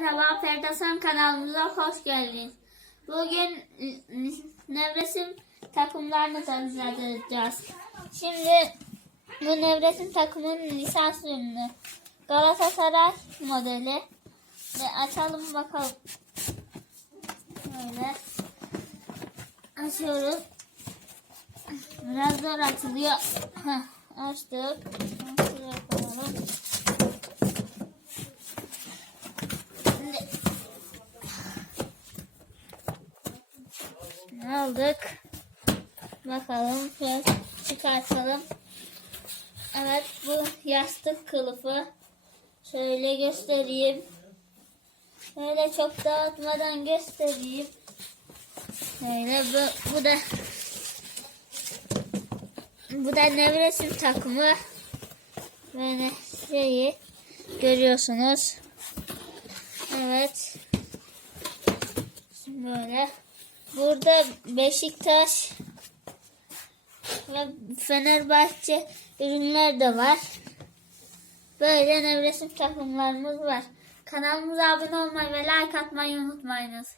Merhaba Ferdasan kanalımıza hoş geldiniz. Bugün nevresim takımlarını tanıtacağız. Şimdi bu nevresim takımının lisans ürünü Galatasaray modeli. Ve açalım bakalım. Böyle açıyoruz. Biraz zor açılıyor. Heh, açtık. Aldık? Bakalım biraz çıkartalım. Evet bu yastık kılıfı. Şöyle göstereyim. Böyle çok dağıtmadan göstereyim. Böyle bu, bu da bu da nevresim takımı. Böyle şeyi görüyorsunuz. Evet. Şimdi böyle. Burada Beşiktaş ve Fenerbahçe ürünler de var. Böyle nevresim takımlarımız var. Kanalımıza abone olmayı ve like atmayı unutmayınız.